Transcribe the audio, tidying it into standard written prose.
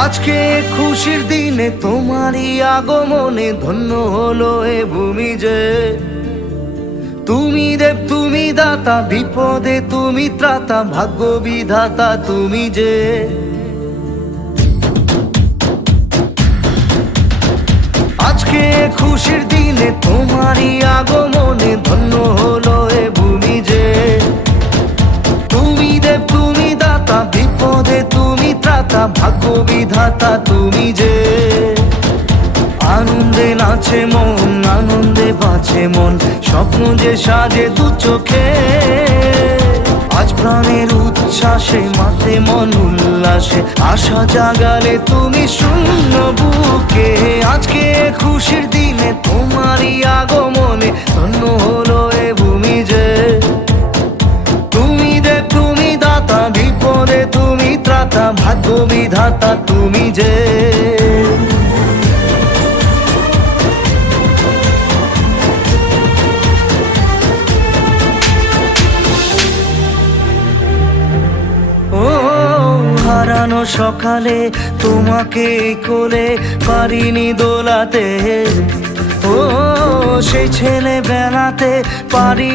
আজকে খুশির দিনে তোমারই আগমনে ধন্য হলো এ ভূমি যে। তুমি দেব তুমি দাতা, বিপদে তুমি ত্রাতা, ভাগ্য বিধাতা তুমি যে। আজকে খুশির দিনে তোমারই আগমনে ধন্য হলো এ ভূমি যে। তুমি দেব তুমি দাতা, বিপদে তুমি ত্রাতা, ভাগ্য বিধাতা তুমি যে। আনন্দে নাচে মন, আনন্দে বাঁচে মন, স্বপ্ন যে সাজে দু চোখে। আজ প্রাণের উচ্ছ্বাসে মাতে মন উল্লাসে, আশা জাগালে তুমি শূন্য বুকে। আজকে খুশির দিনে তোমারই আগমনে ধন্য হলো এ ভূমি যে। তুমি দেব তুমি দাতা, বিপদে তুমি ত্রাতা, ভাগ্য বিধাতা তুমি যে। হারানো সকালে তোমাকে কোলে পারিনি দোলাতে, ও সেই ছেলে বেলাতে পারিনি।